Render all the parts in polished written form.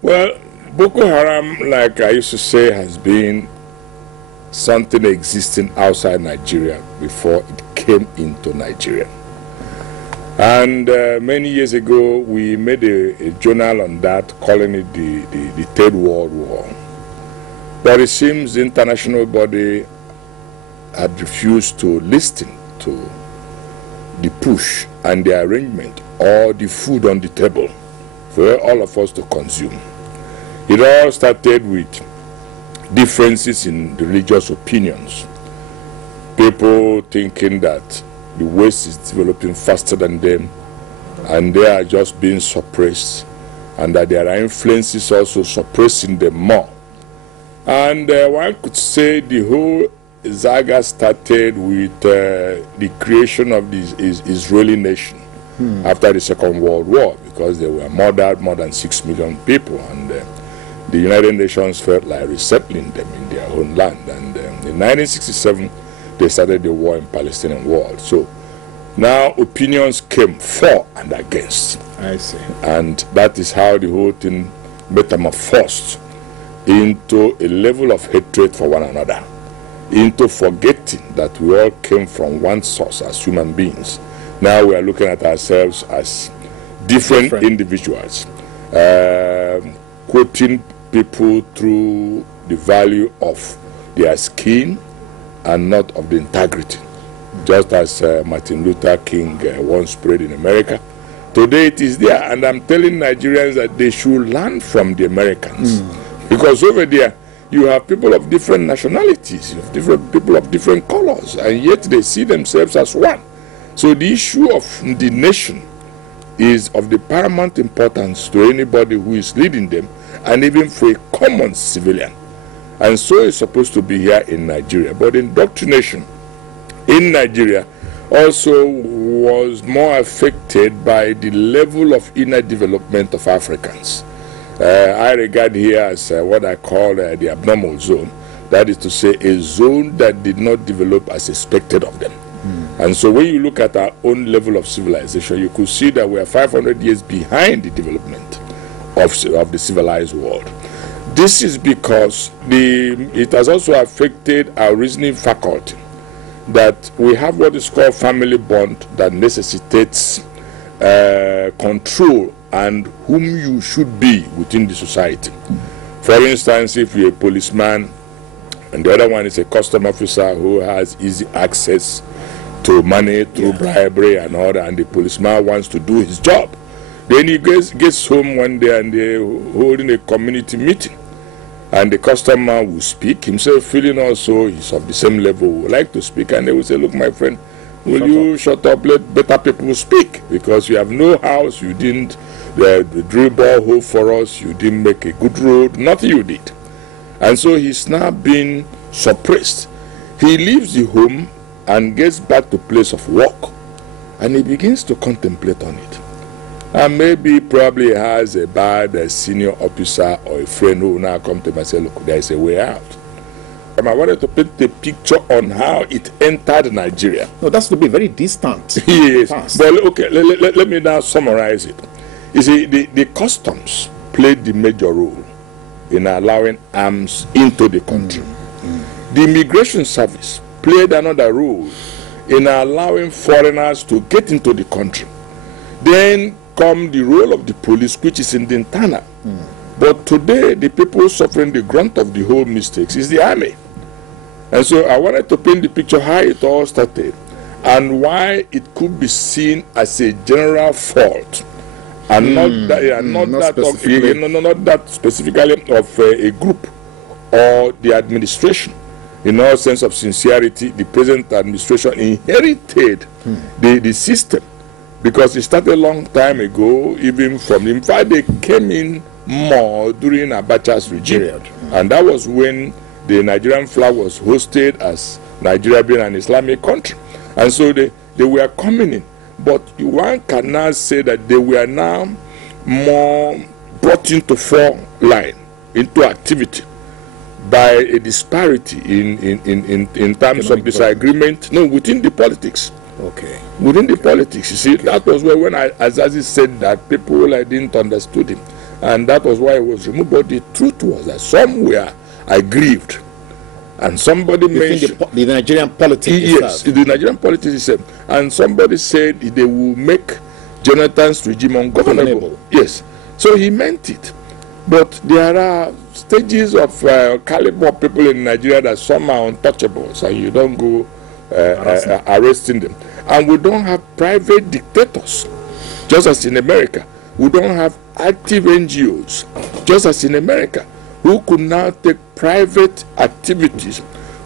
Well, Boko Haram, like I used to say, has been something existing outside Nigeria before it came into Nigeria. And many years ago, we made a journal on that, calling it the Third World War. But it seems the international body had refused to listen to the push and the arrangement or the food on the table for all of us to consume. It all started with differences in religious opinions. People thinking that the West is developing faster than them and they are just being suppressed, and that there are influences also suppressing them more. And one could say the whole saga started with the creation of the Israeli nation after the Second World War, because they were murdered more than 6 million people, and the United Nations felt like resettling them in their own land. And in 1967, they started the war in Palestinian world. So now opinions came for and against. I see. And that is how the whole thing metamorphosed into a level of hatred for one another, into forgetting that we all came from one source as human beings. Now we are looking at ourselves as different individuals, quoting people through the value of their skin and not of the integrity. Just as Martin Luther King once prayed in America. Today it is there, and I'm telling Nigerians that they should learn from the Americans. Because over there, you have people of different nationalities, you have different people of different colors, and yet they see themselves as one. So the issue of the nation is of the paramount importance to anybody who is leading them, and even for a common civilian. And so it's supposed to be here in Nigeria. But indoctrination in Nigeria also was more affected by the level of inner development of Africans. I regard here as what I call the abnormal zone. That is to say, a zone that did not develop as expected of them. And so when you look at our own level of civilization, you could see that we are 500 years behind the development of the civilized world. This is because it has also affected our reasoning faculty, that we have what is called family bond that necessitates control and whom you should be within the society. For instance, if you're a policeman and the other one is a custom officer who has easy access to money through bribery and all that, and the policeman wants to do his job, then he gets home one day and they're holding a community meeting, and the customer will speak, himself feeling also he's of the same level, would like to speak, and they will say, look, my friend, will you shut up, let better people speak, because you have no house, you didn't drill borehole for us, you didn't make a good road, nothing you did. And so he's now being suppressed. He leaves the home and gets back to place of work, and he begins to contemplate on it. And maybe probably has a bad senior officer or a friend who now come to him and say, look, there is a way out. I wanted to paint a picture on how it entered Nigeria. No, that's to be very distant. Yes. But okay, let me now summarize it. You see, the customs played the major role in allowing arms into the country. The immigration service played another role in allowing foreigners to get into the country. Then come the role of the police, which is in the internal. But today, the people suffering the grunt of the whole mistakes is the army. And so I wanted to paint the picture how it all started and why it could be seen as a general fault, and not that specifically of a group or the administration. In all sense of sincerity, the present administration inherited the system, because it started a long time ago, even from, in fact, they came in more during Abacha's regime. And that was when the Nigerian flag was hosted as Nigeria being an Islamic country. And so they were coming in. But one can now say that they were now more brought into line, into activity, by a disparity in terms of disagreement, within the politics. Okay. Within the politics, you see, that was where when Azazi said that people didn't understand him. and that was why it was removed. But the truth was that some were aggrieved, and somebody mentioned the Nigerian politics. Yes, the Nigerian politics itself, and somebody said they will make Jonathan's regime ungovernable. Yes, so he meant it. But there are stages of caliber of people in Nigeria that some are untouchables, and you don't go arresting them. And we don't have private dictators, just as in America. We don't have active NGOs, just as in America, who could now take private activities,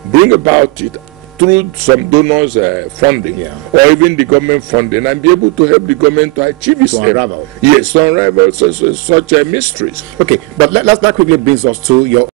bring about it through some donors' funding, or even the government funding, and be able to help the government to achieve its aim. Unravel. Yes, to unravel such mysteries. Okay, but that quickly brings us to your